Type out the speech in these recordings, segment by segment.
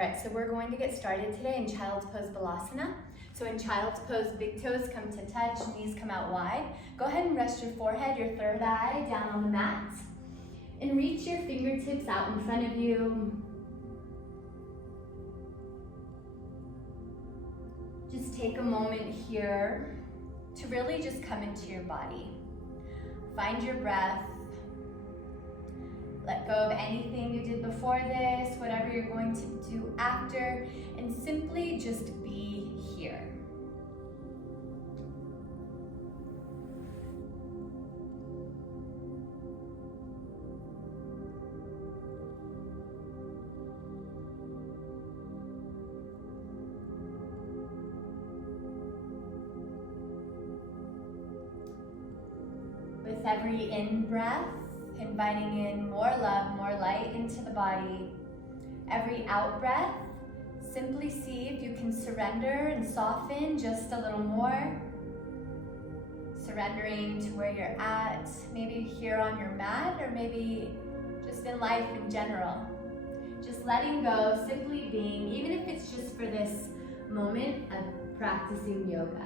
All right, so we're going to get started today in Child's Pose Balasana. So in Child's Pose, big toes come to touch, knees come out wide. Go ahead and rest your forehead, your third eye down on the mat. And reach your fingertips out in front of you. Just take a moment here to really just come into your body. Find your breath. Let go of anything you did before this, whatever you're going to do after, and simply just be here. With every in-breath, inviting in more love, more light into the body. Every out breath, simply see if you can surrender and soften just a little more. Surrendering to where you're at, maybe here on your mat, or maybe just in life in general. Just letting go, simply being, even if it's just for this moment of practicing yoga.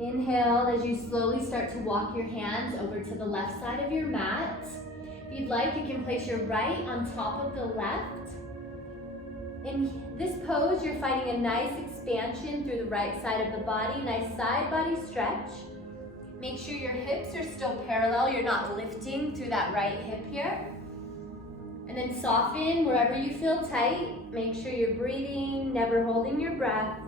Inhale as you slowly start to walk your hands over to the left side of your mat. If you'd like, you can place your right on top of the left. In this pose, you're finding a nice expansion through the right side of the body, nice side body stretch. Make sure your hips are still parallel, you're not lifting through that right hip here. And then soften wherever you feel tight. Make sure you're breathing, never holding your breath.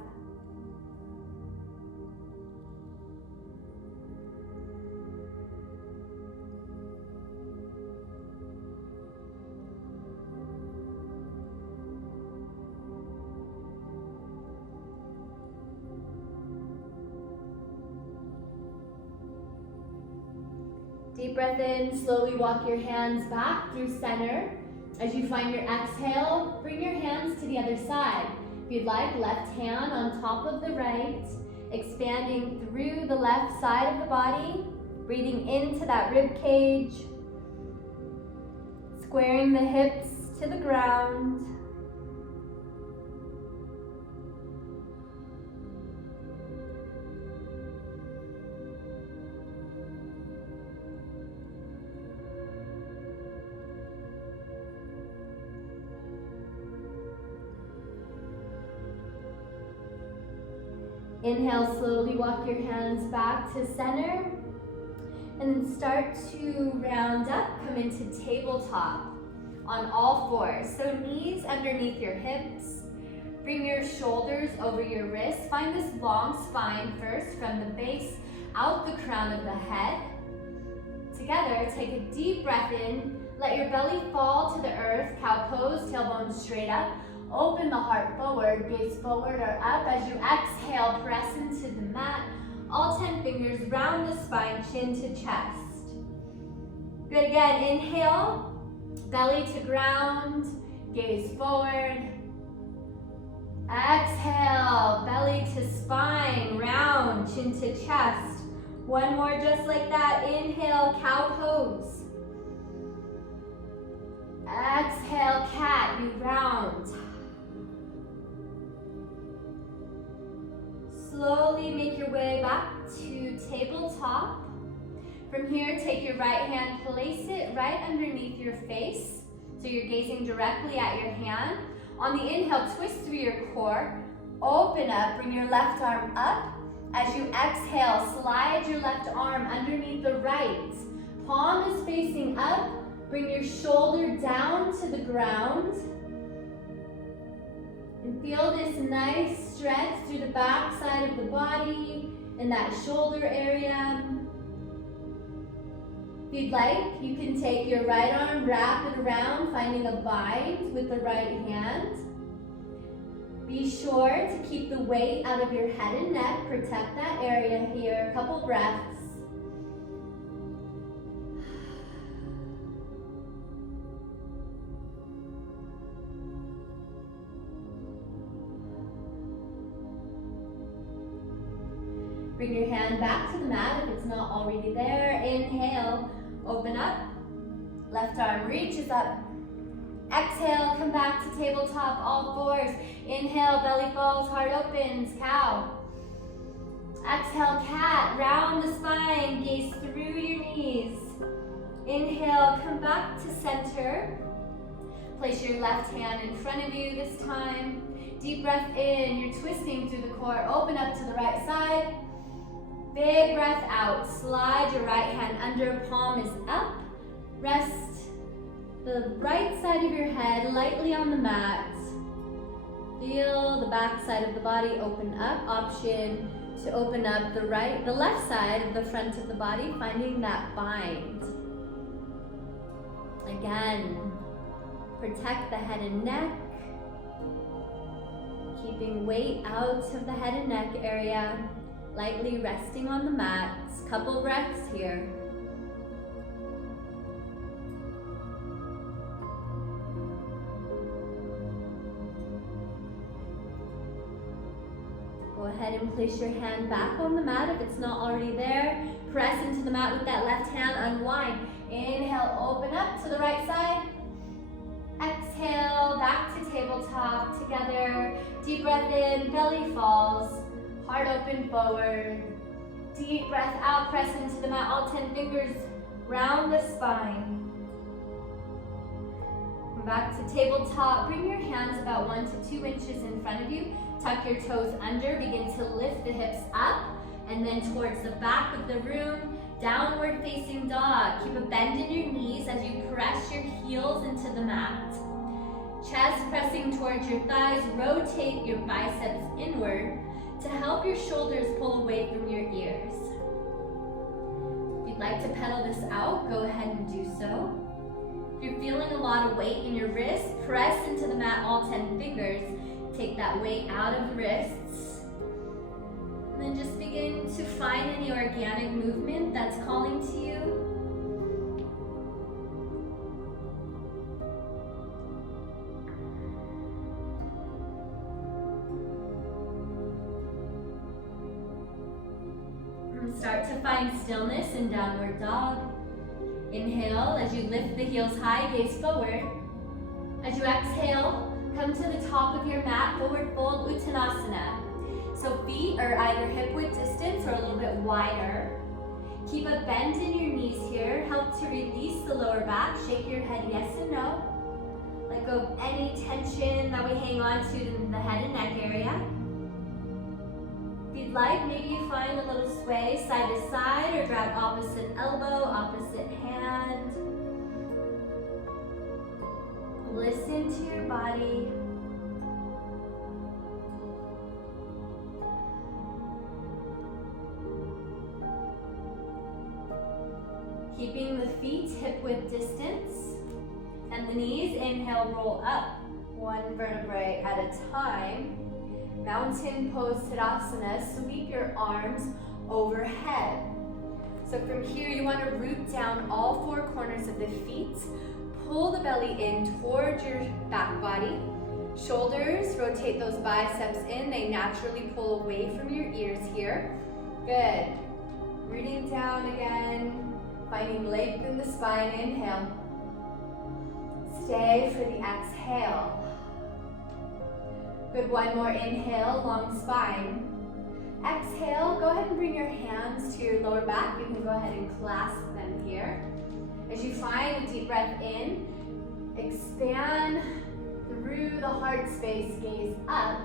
Deep breath in, slowly walk your hands back through center. As you find your exhale, bring your hands to the other side. If you'd like, left hand on top of the right, expanding through the left side of the body, breathing into that rib cage, squaring the hips to the ground. Inhale, slowly walk your hands back to center. And then start to round up, come into tabletop on all fours. So knees underneath your hips. Bring your shoulders over your wrists. Find this long spine first from the base out the crown of the head. Together, take a deep breath in. Let your belly fall to the earth. Cow pose, tailbone straight up. Open the heart forward, gaze forward or up. As you exhale, press into the mat. All 10 fingers round the spine, chin to chest. Good, again, inhale, belly to ground, gaze forward. Exhale, belly to spine, round, chin to chest. One more just like that, inhale, cow pose. Exhale, cat, you round. Slowly make your way back to tabletop. From here, take your right hand, place it right underneath your face. So you're gazing directly at your hand. On the inhale, twist through your core. Open up, bring your left arm up. As you exhale, slide your left arm underneath the right. Palm is facing up. Bring your shoulder down to the ground. And feel this nice stretch through the back side of the body and that shoulder area. If you'd like, you can take your right arm, wrap it around, finding a bind with the right hand. Be sure to keep the weight out of your head and neck. Protect that area here. A couple breaths. Bring your hand back to the mat if it's not already there. Inhale, open up. Left arm reaches up. Exhale, come back to tabletop, all fours. Inhale, belly falls, heart opens, cow. Exhale, cat, round the spine, gaze through your knees. Inhale, come back to center. Place your left hand in front of you this time. Deep breath in, you're twisting through the core. Open up to the right side. Big breath out. Slide your right hand under, palm is up. Rest the right side of your head lightly on the mat. Feel the back side of the body open up. Option to open up the left side of the front of the body, finding that bind. Again, protect the head and neck. Keeping weight out of the head and neck area, lightly resting on the mat. Couple breaths here. Go ahead and place your hand back on the mat if it's not already there. Press into the mat with that left hand, unwind. Inhale, open up to the right side. Exhale, back to tabletop, together. Deep breath in, belly falls, heart open forward. Deep breath out, press into the mat, all 10 fingers round the spine. Come back to tabletop, bring your hands about 1 to 2 inches in front of you. Tuck your toes under, begin to lift the hips up, and then towards the back of the room, downward facing dog. Keep a bend in your knees as you press your heels into the mat. Chest pressing towards your thighs, rotate your biceps inward to help your shoulders pull away from your ears. If you'd like to pedal this out, go ahead and do so. If you're feeling a lot of weight in your wrists, press into the mat, all 10 fingers. Take that weight out of the wrists. And then just begin to find any organic movement that's calling to you. And start to find stillness in downward dog. Inhale as you lift the heels high, gaze forward. As you exhale, come to the top of your mat, forward fold, Uttanasana. So feet are either hip width distance or a little bit wider. Keep a bend in your knees here. Help to release the lower back. Shake your head yes and no. Let go of any tension that we hang on to in the head and neck area. If you'd like, maybe you find a little sway side to side or drag opposite elbow, opposite hand. Listen to your body. Keeping the feet hip width distance and the knees, inhale, roll up 1 vertebrae at a time. Mountain pose Tadasana, sweep your arms overhead. So from here you want to root down all 4 corners of the feet. Pull the belly in towards your back body. Shoulders, rotate those biceps in. They naturally pull away from your ears here. Good. Rooting down again. Finding length in the spine. Inhale. Stay for the exhale. Good. One more inhale, long spine. Exhale. Go ahead and bring your hands to your lower back. You can go ahead and clasp them here. As you find a deep breath in, expand through the heart space, gaze up.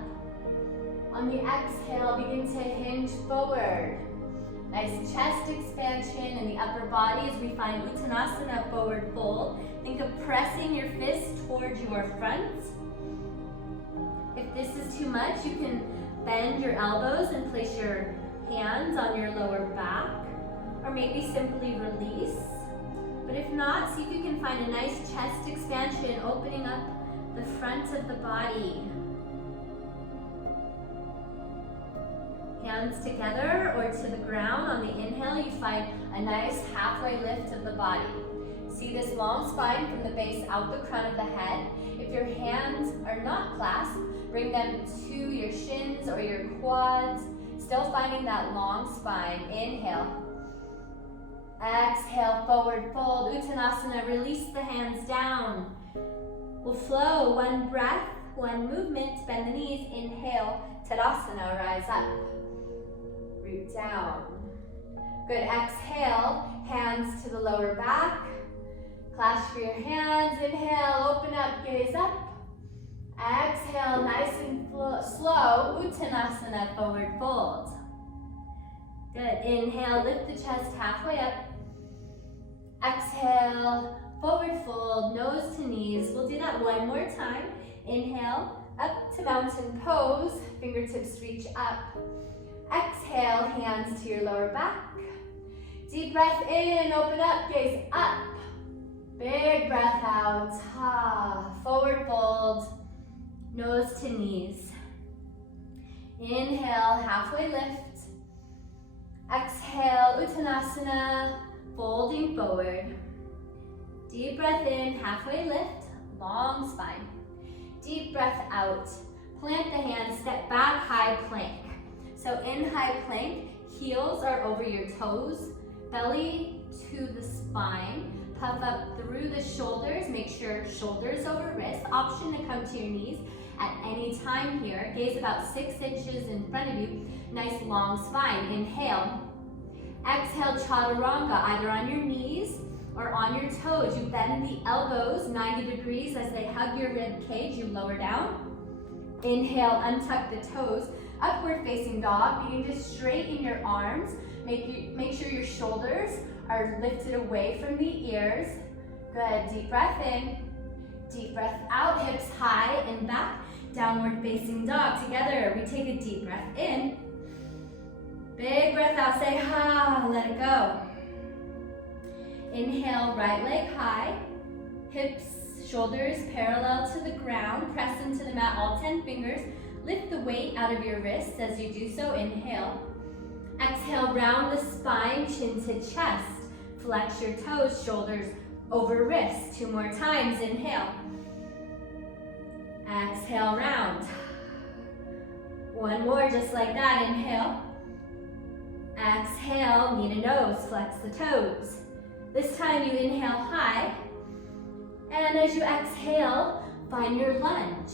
On the exhale, begin to hinge forward. Nice chest expansion in the upper body as we find Uttanasana, forward fold. Think of pressing your fists towards your front. If this is too much, you can bend your elbows and place your hands on your lower back, or maybe simply release. But if not, see if you can find a nice chest expansion, opening up the front of the body. Hands together or to the ground. On the inhale, you find a nice halfway lift of the body. See this long spine from the base out the crown of the head. If your hands are not clasped, bring them to your shins or your quads. Still finding that long spine. Inhale. Exhale, forward fold. Uttanasana, release the hands down. We'll flow, one breath, one movement, bend the knees. Inhale, Tadasana, rise up. Root down. Good, exhale, hands to the lower back. Clasp your hands, inhale, open up, gaze up. Exhale, nice and slow, Uttanasana, forward fold. Good, inhale, lift the chest halfway up. Exhale, forward fold, nose to knees. We'll do that one more time. Inhale, up to mountain pose, fingertips reach up. Exhale, hands to your lower back. Deep breath in, open up, gaze up. Big breath out, forward fold, nose to knees. Inhale, halfway lift. Exhale, Uttanasana, folding forward. Deep breath in, halfway lift, long spine. Deep breath out, plant the hands, step back, high plank. So in high plank, heels are over your toes, belly to the spine, puff up through the shoulders, make sure shoulders over wrists, option to come to your knees at any time here. Gaze about 6 inches in front of you, nice long spine. Inhale. Exhale, chaturanga, either on your knees or on your toes. You bend the elbows 90 degrees as they hug your rib cage, you lower down. Inhale, untuck the toes, upward facing dog. Begin to straighten your arms. Make sure your shoulders are lifted away from the ears. Good, deep breath in, deep breath out, hips high and back, downward facing dog. Together, we take a deep breath in. Big breath out, say ha, let it go. Inhale, right leg high, hips, shoulders parallel to the ground, press into the mat, all 10 fingers. Lift the weight out of your wrists as you do so. Inhale. Exhale, round the spine, chin to chest. Flex your toes, shoulders over wrists. 2 more times, inhale. Exhale, round. 1 more, just like that, inhale. Exhale, knee to nose, flex the toes. This time you inhale high, and as you exhale, find your lunge.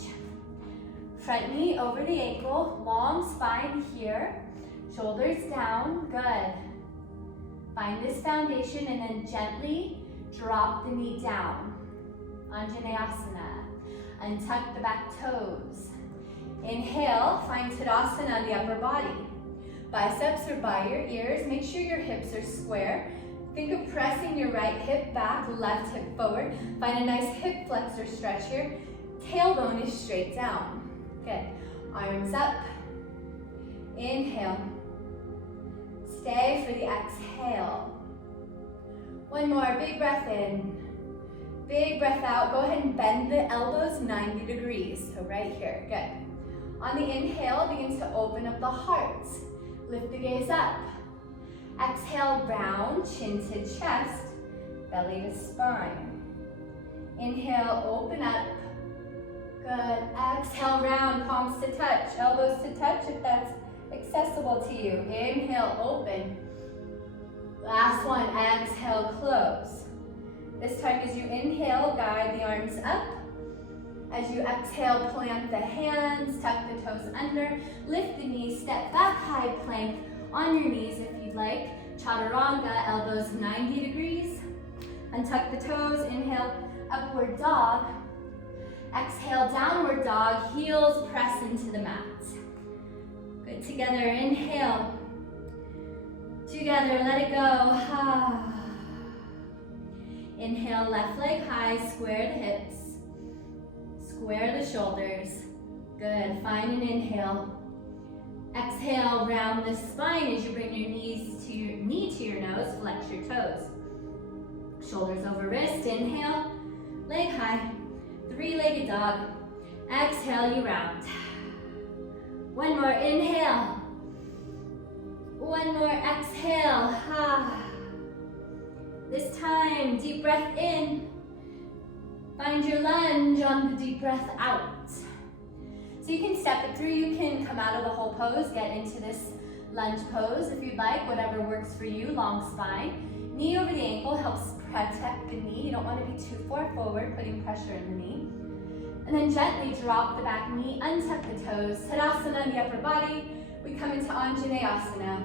Front knee over the ankle, long spine here, shoulders down, good. Find this foundation and then gently drop the knee down. Anjaneyasana, untuck the back toes. Inhale, find Tadasana on the upper body. Biceps are by your ears, make sure your hips are square. Think of pressing your right hip back, left hip forward. Find a nice hip flexor stretch here. Tailbone is straight down. Good. Arms up. Inhale. Stay for the exhale. 1 more. Big breath in. Big breath out. Go ahead and bend the elbows 90 degrees. So right here. Good. On the inhale, begin to open up the heart. Lift the gaze up. Exhale, round, chin to chest, belly to spine. Inhale, open up. Good. Exhale, round, palms to touch, elbows to touch if that's accessible to you. Inhale, open. Last one, exhale, close. This time as you inhale, guide the arms up. As you exhale, plant the hands, tuck the toes under, lift the knees, step back, high plank on your knees if you'd like. Chaturanga, elbows 90 degrees. Untuck the toes, inhale, upward dog. Exhale, downward dog, heels press into the mat. Good, together, inhale. Together, let it go. Inhale, left leg high, square the hips. Square the shoulders. Good, find an inhale. Exhale, round the spine as you bring your knee to your nose, flex your toes. Shoulders over wrist, inhale, leg high, 3-legged dog. Exhale, you round. 1 more, inhale. 1 more, exhale. This time, deep breath in. Find your lunge on the deep breath out. So you can step it through, you can come out of the whole pose, get into this Lunge pose if you'd like, whatever works for you, long spine. Knee over the ankle helps protect the knee. You don't want to be too far forward, putting pressure in the knee. And then gently drop the back knee, untuck the toes. Tadasana in the upper body. We come into Anjaneyasana.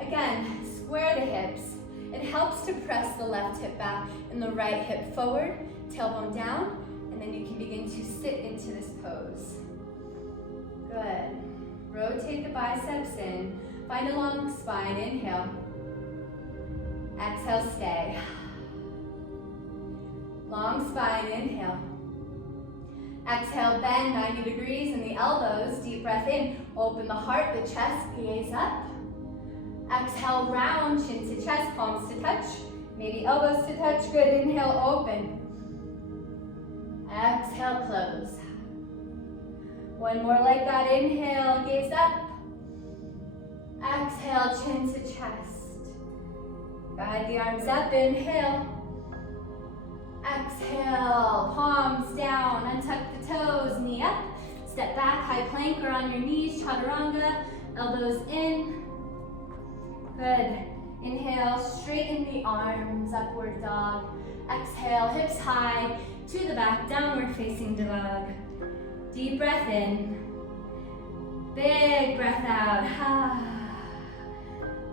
Again, square the hips. It helps to press the left hip back and the right hip forward, tailbone down, and then you can begin to sit into this pose. Good. Rotate the biceps in. Find a long spine. Inhale. Exhale, stay. Long spine. Inhale. Exhale, bend 90 degrees in the elbows. Deep breath in. Open the heart, the chest, gaze up. Exhale, round, chin to chest, palms to touch. Maybe elbows to touch. Good. Inhale, open. Exhale, close. One more like that. Inhale, gaze up. Exhale, chin to chest. Guide the arms up. Inhale. Exhale, palms down. Untuck the toes, knee up. Step back, high plank or on your knees, chaturanga. Elbows in. Good. Inhale, straighten the arms, upward dog. Exhale, hips high to the back, downward facing dog. Deep breath in. Big breath out.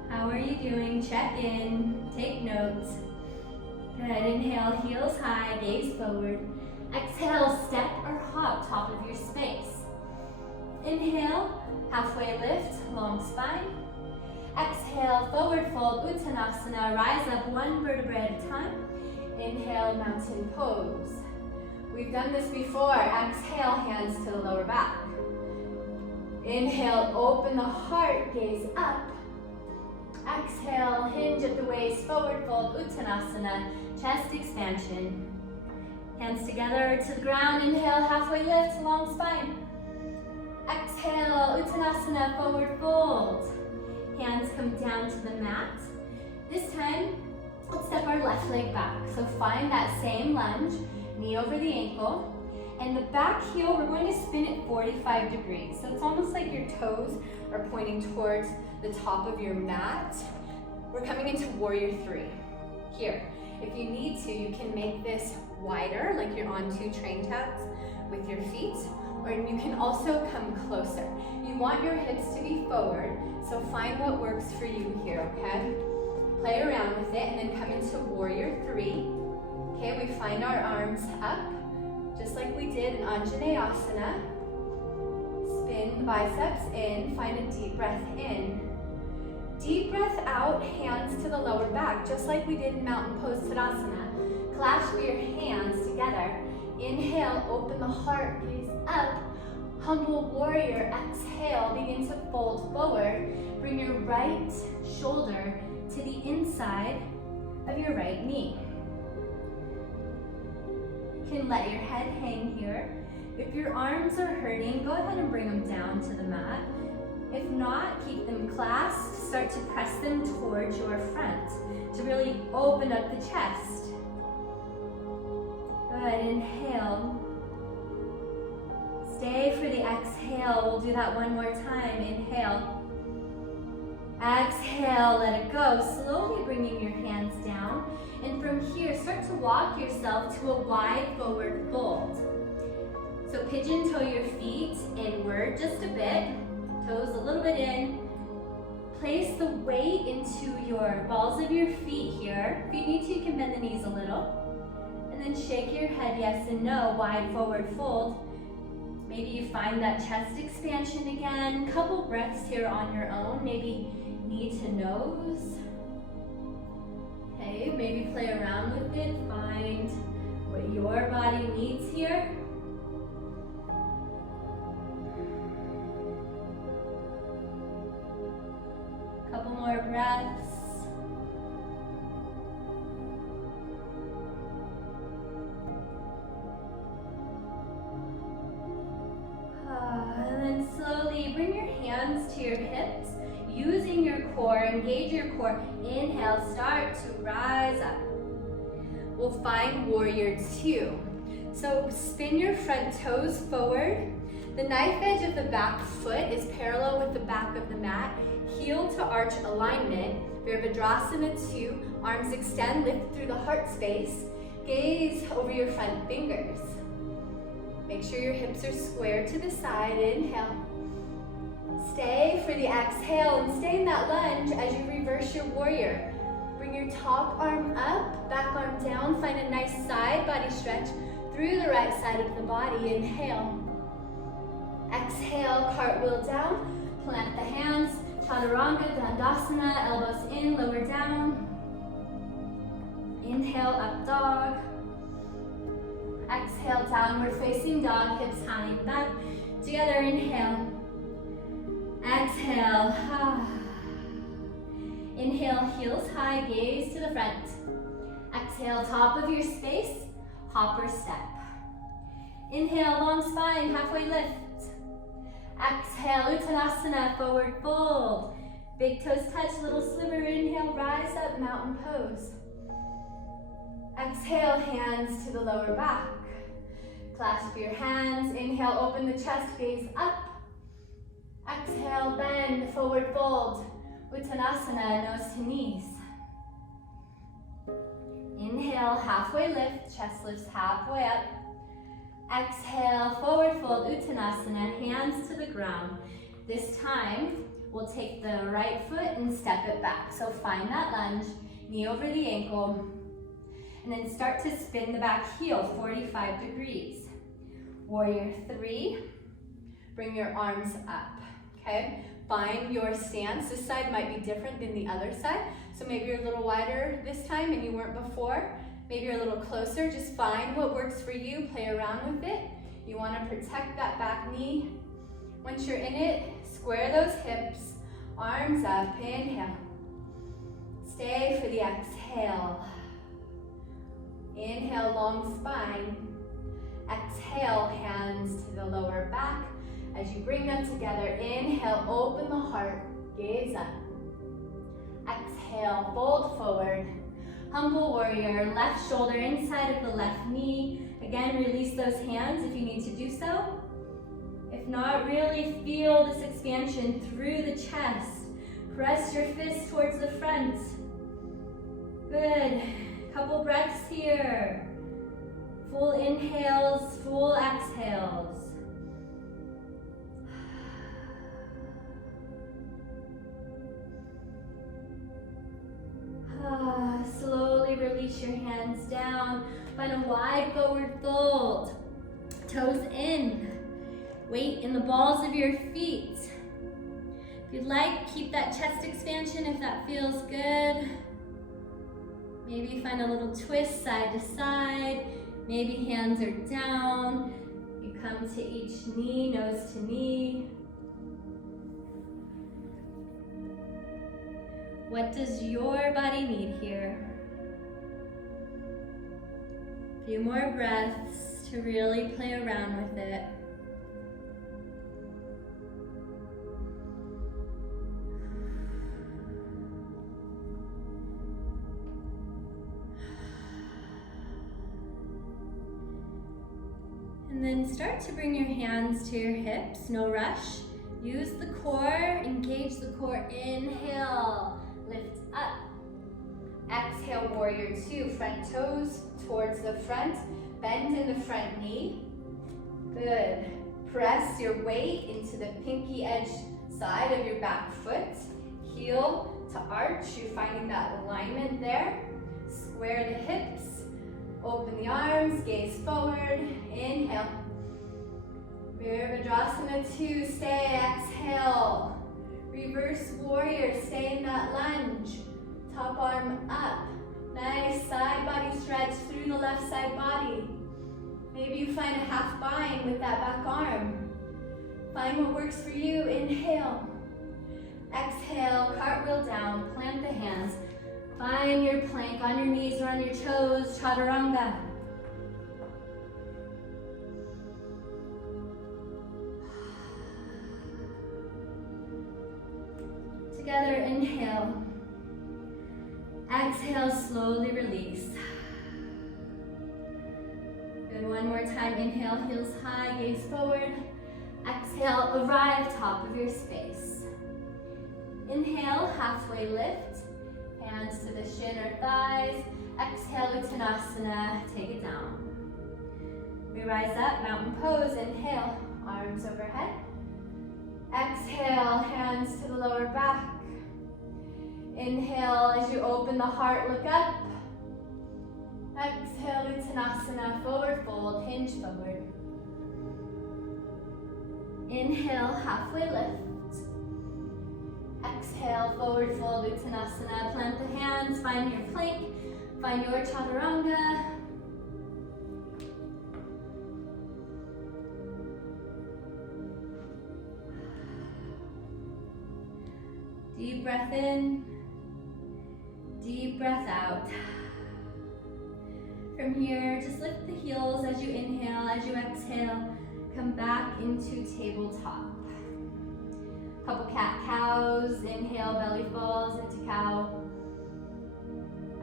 How are you doing? Check in. Take notes. Good. Inhale, heels high, gaze forward. Exhale, step or hop, top of your space. Inhale, halfway lift, long spine. Exhale, forward fold, Uttanasana. Rise up one vertebrae at a time. Inhale, mountain pose. We've done this before. Exhale, hands to the lower back. Inhale, open the heart, gaze up. Exhale, hinge at the waist, forward fold, Uttanasana, chest expansion. Hands together to the ground. Inhale, halfway lift, long spine. Exhale, Uttanasana, forward fold. Hands come down to the mat. This time, let's step our left leg back. So find that same lunge, knee over the ankle. And the back heel, we're going to spin it 45 degrees. So it's almost like your toes are pointing towards the top of your mat. We're coming into warrior three. Here, if you need to, you can make this wider, like you're on two train tracks with your feet, or you can also come closer. You want your hips to be forward, so find what works for you here, okay? Play around with it and then come into warrior three. Okay, we find our arms up, just like we did in Anjaneyasana. Spin the biceps in, find a deep breath in. Deep breath out, hands to the lower back, just like we did in Mountain Pose Tadasana. Clasp your hands together. Inhale, open the heart, gaze up. Humble warrior, exhale, begin to fold forward. Bring your right shoulder to the inside of your right knee. You can let your head hang here. If your arms are hurting, go ahead and bring them down to the mat. If not, keep them clasped. Start to press them towards your front to really open up the chest. Good, inhale. Stay for the exhale. We'll do that one more time. Inhale. Exhale, let it go. Slowly bringing your hands down. And from here, start to walk yourself to a wide forward fold. So pigeon toe your feet inward just a bit. Toes a little bit in. Place the weight into your balls of your feet here. If you need to, you can bend the knees a little. And then shake your head yes and no, wide forward fold. Maybe you find that chest expansion again. Couple breaths here on your own. Maybe knee to nose. Okay, maybe play around with it. Find what your body needs here. Couple more breaths. And then slowly bring your hands to your hips, using your core, engage your core. Inhale, start to rise up. We'll find warrior two. So spin your front toes forward, The knife edge of the back foot is parallel with the back of the mat. Heel to arch alignment. Virabhadrasana 2. Arms extend, lift through the heart space. Gaze over your front fingers. Make sure your hips are square to the side. Inhale. Stay for the exhale and stay in that lunge as you reverse your warrior. Bring your top arm up, back arm down. Find a nice side body stretch through the right side of the body. Inhale. Exhale, cartwheel down. Plant the hands. Chaturanga, Dandasana, elbows in, lower down. Inhale, up dog. Exhale, downward facing dog, hips hanging back. Together, inhale. Exhale. Inhale, heels high, gaze to the front. Exhale, top of your space, hopper step. Inhale, long spine, halfway lift. Exhale, Uttanasana, forward fold. Big toes touch, little sliver. Inhale, rise up, mountain pose. Exhale, hands to the lower back. Clasp your hands. Inhale, open the chest, gaze up. Exhale, bend, forward fold. Uttanasana, nose to knees. Inhale, halfway lift, chest lifts halfway up. Exhale, forward fold, Uttanasana, hands to the ground. This time, we'll take the right foot and step it back. So find that lunge, knee over the ankle, and then start to spin the back heel 45 degrees. Warrior 3, bring your arms up, okay? Find your stance. This side might be different than the other side. So maybe you're a little wider this time and you weren't before. Maybe you're a little closer. Just find what works for you. Play around with it. You want to protect that back knee. Once you're in it, square those hips. Arms up. Inhale. Stay for the exhale. Inhale, long spine. Exhale, hands to the lower back. As you bring them together, inhale, open the heart, gaze up. Exhale, fold forward. Humble warrior, left shoulder inside of the left knee. Again, release those hands if you need to do so. If not, really feel this expansion through the chest. Press your fists towards the front. Good. Couple breaths here. Full inhales, full exhales. Slowly release your hands down. Find a wide forward fold. Toes in. Weight in the balls of your feet. If you'd like, keep that chest expansion if that feels good. Maybe find a little twist side to side. Maybe hands are down. You come to each knee, nose to knee. What does your body need here? A few more breaths to really play around with it. And then start to bring your hands to your hips, no rush. Use the core, engage the core. Inhale, lift up. Exhale, warrior 2. Front toes towards the front. Bend in the front knee. Good. Press your weight into the pinky edge side of your back foot. Heel to arch. You're finding that alignment there. Square the hips. Open the arms, gaze forward. Inhale. Virabhadrasana 2. Stay. Exhale. Reverse warrior. Stay in that lunge. Top arm up. Nice side body stretch through the left side body. Maybe you find a half bind with that back arm. Find what works for you. Inhale. Exhale. Cartwheel down. Plant the hands. Find your plank on your knees or on your toes. Chaturanga. Together, inhale. Exhale, slowly release. Good, one more time. Inhale, heels high, gaze forward. exhale, arrive top of your space. Inhale, halfway lift, hands to the shin or thighs. Exhale, Uttanasana, take it down. We rise up, mountain pose. Inhale, arms overhead. Exhale, hands to the lower back. Inhale, as you open the heart, look up. Exhale, Uttanasana, forward fold, hinge forward. Inhale, halfway lift. Exhale, forward fold, Uttanasana. Plant the hands, find your plank, find your chaturanga. Deep breath in, deep breath out. From here, just lift the heels as you inhale, as you exhale, come back into tabletop. Couple cat-cows, inhale, belly falls into cow.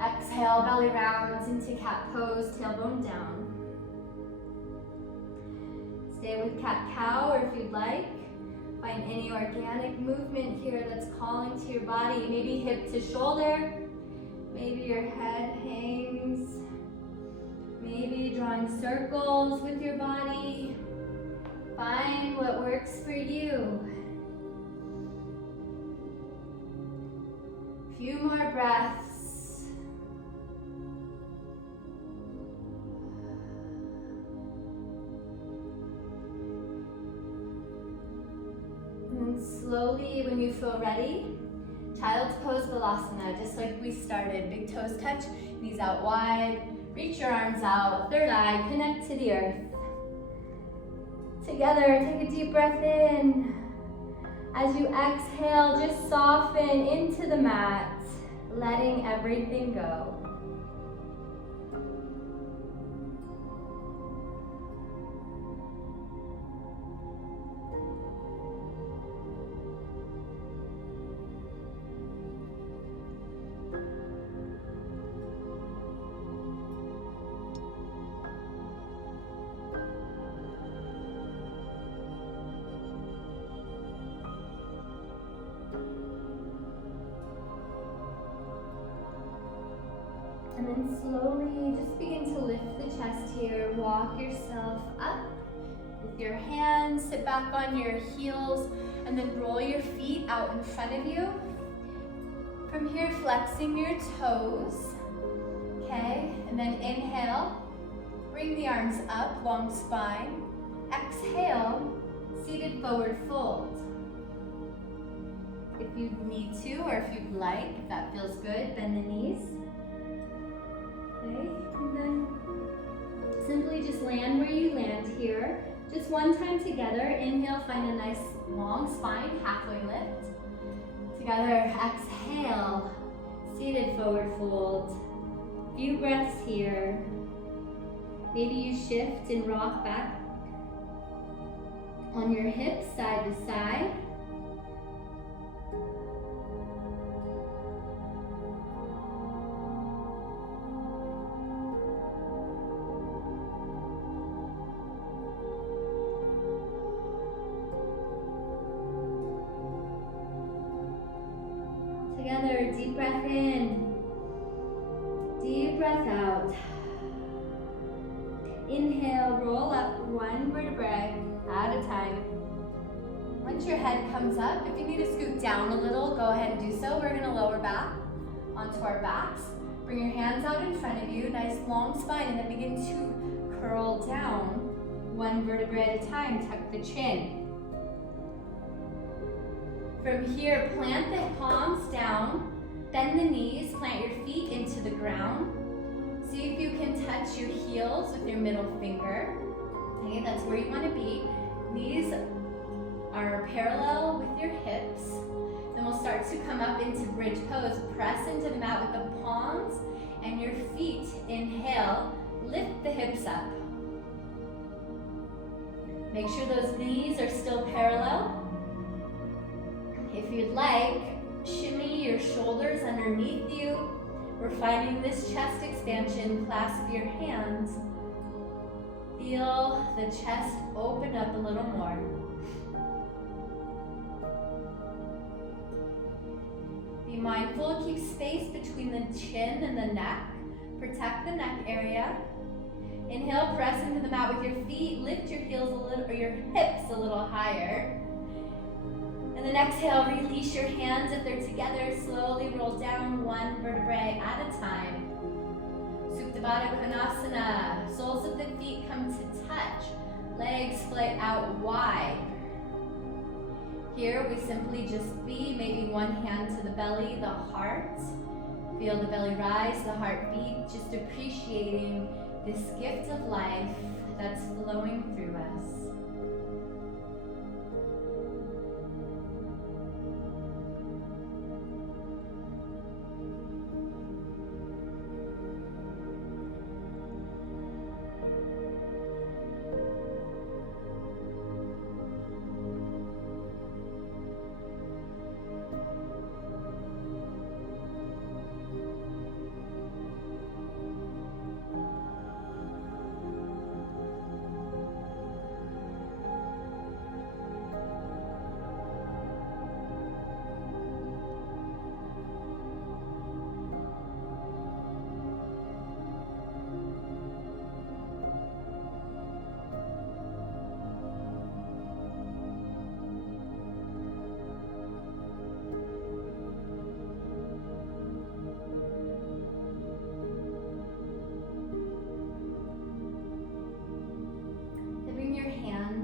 Exhale, belly rounds into cat pose, tailbone down. Stay with cat-cow, or if you'd like, find any organic movement here that's calling to your body. Maybe hip to shoulder, maybe your head hangs, maybe drawing circles with your body. Find what works for you. Few more breaths. And then slowly, when you feel ready, child's pose Balasana, just like we started. Big toes touch, knees out wide. Reach your arms out, third eye, connect to the earth. Together, take a deep breath in. As you exhale, just soften into the mat, letting everything go. And then slowly just begin to lift the chest here. Walk yourself up with your hands. Sit back on your heels and then roll your feet out in front of you. From here, flexing your toes. Okay, and then inhale. Bring the arms up, long spine. Exhale, seated forward fold. If you need to, or if you'd like, if that feels good, bend the knees. Okay, and then simply just land where you land here. Just one time together. Inhale, find a nice long spine, halfway lift. Together, exhale, seated forward fold. Few breaths here. Maybe you shift and rock back on your hips, side to side. Together, deep breath in, deep breath out. Inhale, roll up one vertebrae at a time. Once your head comes up, if you need to scoot down a little, go ahead and do so. We're gonna lower back onto our backs. Bring your hands out in front of you, nice long spine, and then begin to curl down one vertebrae at a time. Tuck the chin. From here, plant the palms down, bend the knees, plant your feet into the ground. See if you can touch your heels with your middle finger. Okay, that's where you want to be. Knees are parallel with your hips. Then we'll start to come up into bridge pose. Press into the mat with the palms and your feet. Inhale, lift the hips up. Make sure those knees are still parallel. If you'd like, shimmy your shoulders underneath you. We're finding this chest expansion. Clasp your hands. Feel the chest open up a little more. mindful, keep space between the chin and the neck. Protect the neck area. Inhale, press into the mat with your feet. Lift your heels a little, or your hips a little higher. And then exhale, release your hands if they're together. Slowly roll down one vertebrae at a time. Supta Baddha Konasana. Soles of the feet come to touch. Legs fly out wide. Here we simply just be, maybe one hand to the belly, the heart. Feel the belly rise, the heart beat, just appreciating this gift of life that's flowing through us.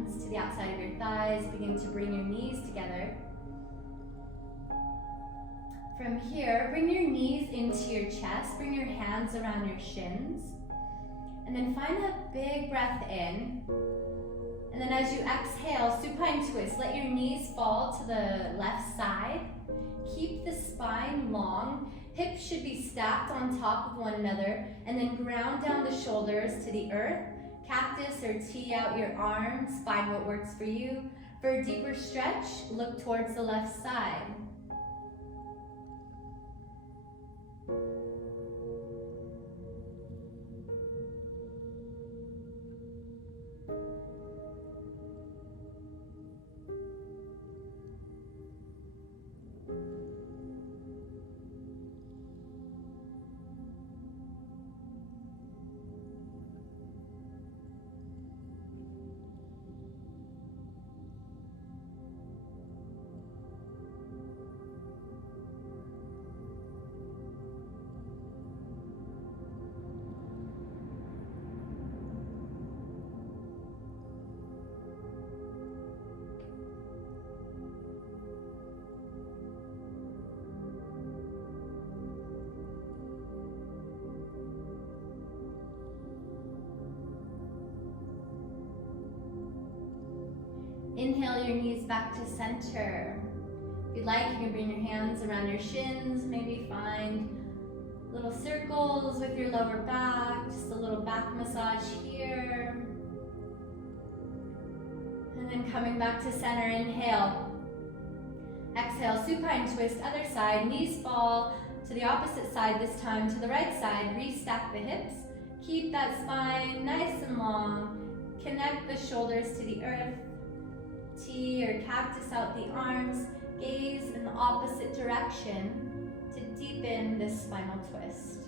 To the outside of your thighs, begin to bring your knees together. From here, bring your knees into your chest, bring your hands around your shins, and then find a big breath in. And then as you exhale, supine twist, let your knees fall to the left side. Keep the spine long, hips should be stacked on top of one another, and then ground down the shoulders to the earth. Cactus or tee out your arms, find what works for you. For a deeper stretch, look towards the left side. Inhale your knees back to center. If you'd like, you can bring your hands around your shins, maybe find little circles with your lower back, just a little back massage here. And then coming back to center, inhale. Exhale, supine twist, other side, knees fall to the opposite side this time, to the right side, restack the hips. Keep that spine nice and long. Connect the shoulders to the earth. T or cactus out the arms, gaze in the opposite direction to deepen this spinal twist.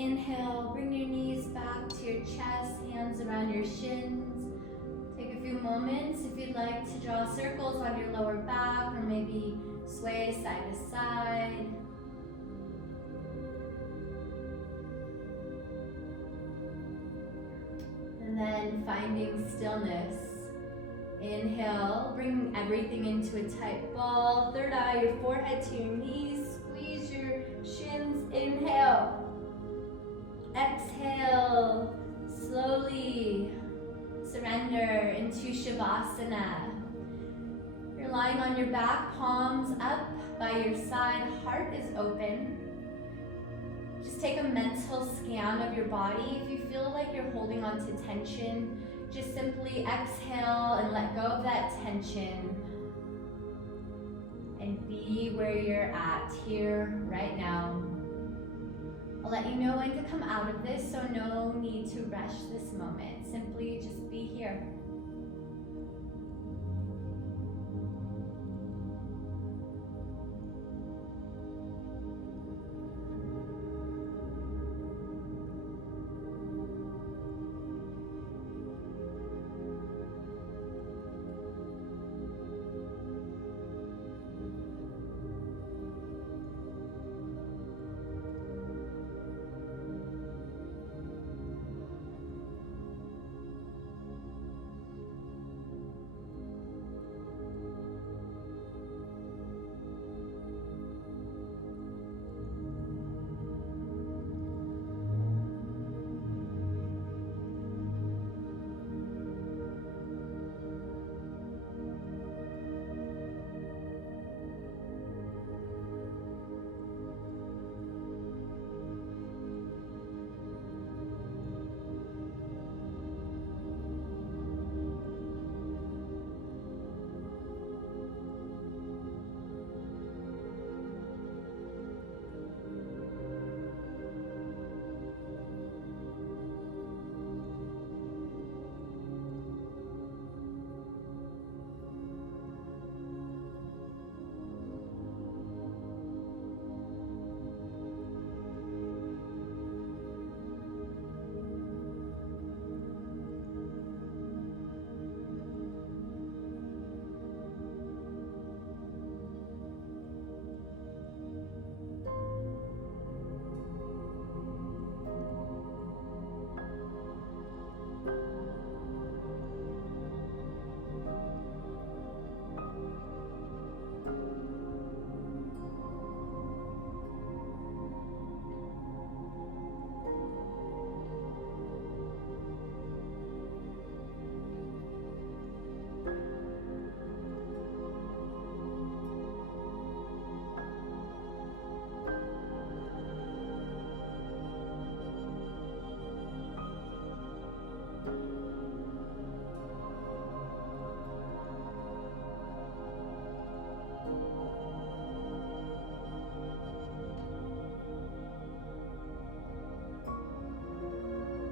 Inhale, bring your knees back to your chest, hands around your shins. Take a few moments if you'd like to draw circles on your lower back or maybe sway side to side. And then finding stillness. Inhale, bring everything into a tight ball. Third eye, your forehead to your knees. Squeeze your shins. Inhale. Exhale. Slowly surrender into Shavasana. You're lying on your back, palms up by your side, heart is open. Just take a mental scan of your body. If you feel like you're holding on to tension, just simply exhale and let go of that tension. And be where you're at here, right now. I'll let you know when to come out of this, so no need to rush this moment. Simply just be here.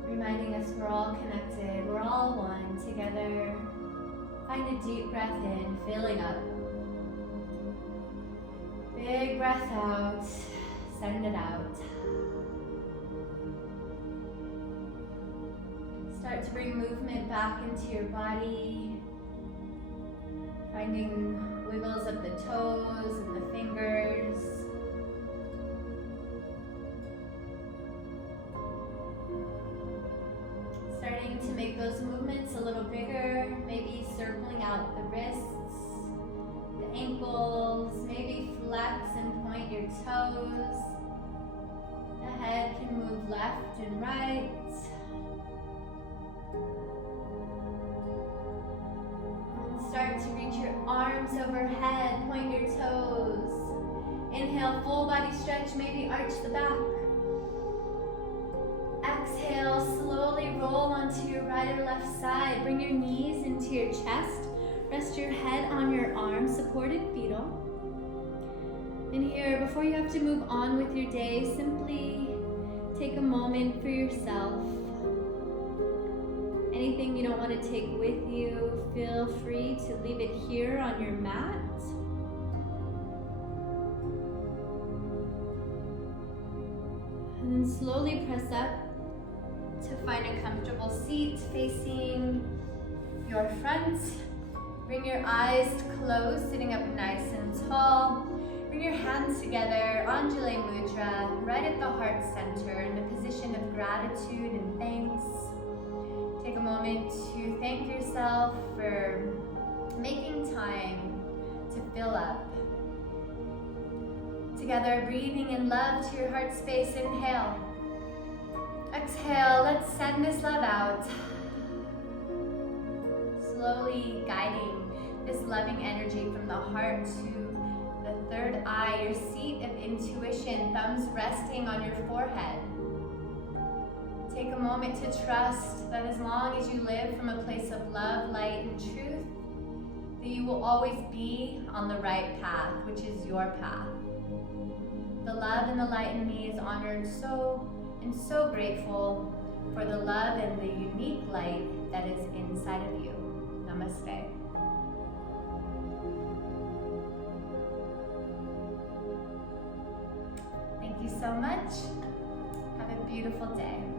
Reminding us we're all connected, we're all one together. Find a deep breath in, filling up. Big breath out, send it out. Start to bring movement back into your body. Finding wiggles of the toes and the fingers. Starting to make those movements a little bigger, maybe circling out the wrists, the ankles, maybe flex and point your toes. The head can move left and right. And start to reach your arms overhead, point your toes. Inhale, full body stretch, maybe arch the back. Exhale, slowly roll onto your right or left side. Bring your knees into your chest. Rest your head on your arms, supported fetal. And here, before you have to move on with your day, simply take a moment for yourself. Anything you don't want to take with you, feel free to leave it here on your mat. And And slowly press up to find a comfortable seat facing your front. Bring your eyes closed, sitting up nice and tall. Bring your hands together, Anjali Mudra, right at the heart center in a position of gratitude and thanks. Take a moment to thank yourself for making time to fill up. Together, breathing in love to your heart space. Inhale. Exhale, let's send this love out. Slowly guiding this loving energy from the heart to the third eye, your seat of intuition, thumbs resting on your forehead. Take a moment to trust that as long as you live from a place of love, light, and truth, that you will always be on the right path, which is your path. The love and the light in me is honored and so grateful for the love and the unique light that is inside of you. Namaste. Thank you so much. Have a beautiful day.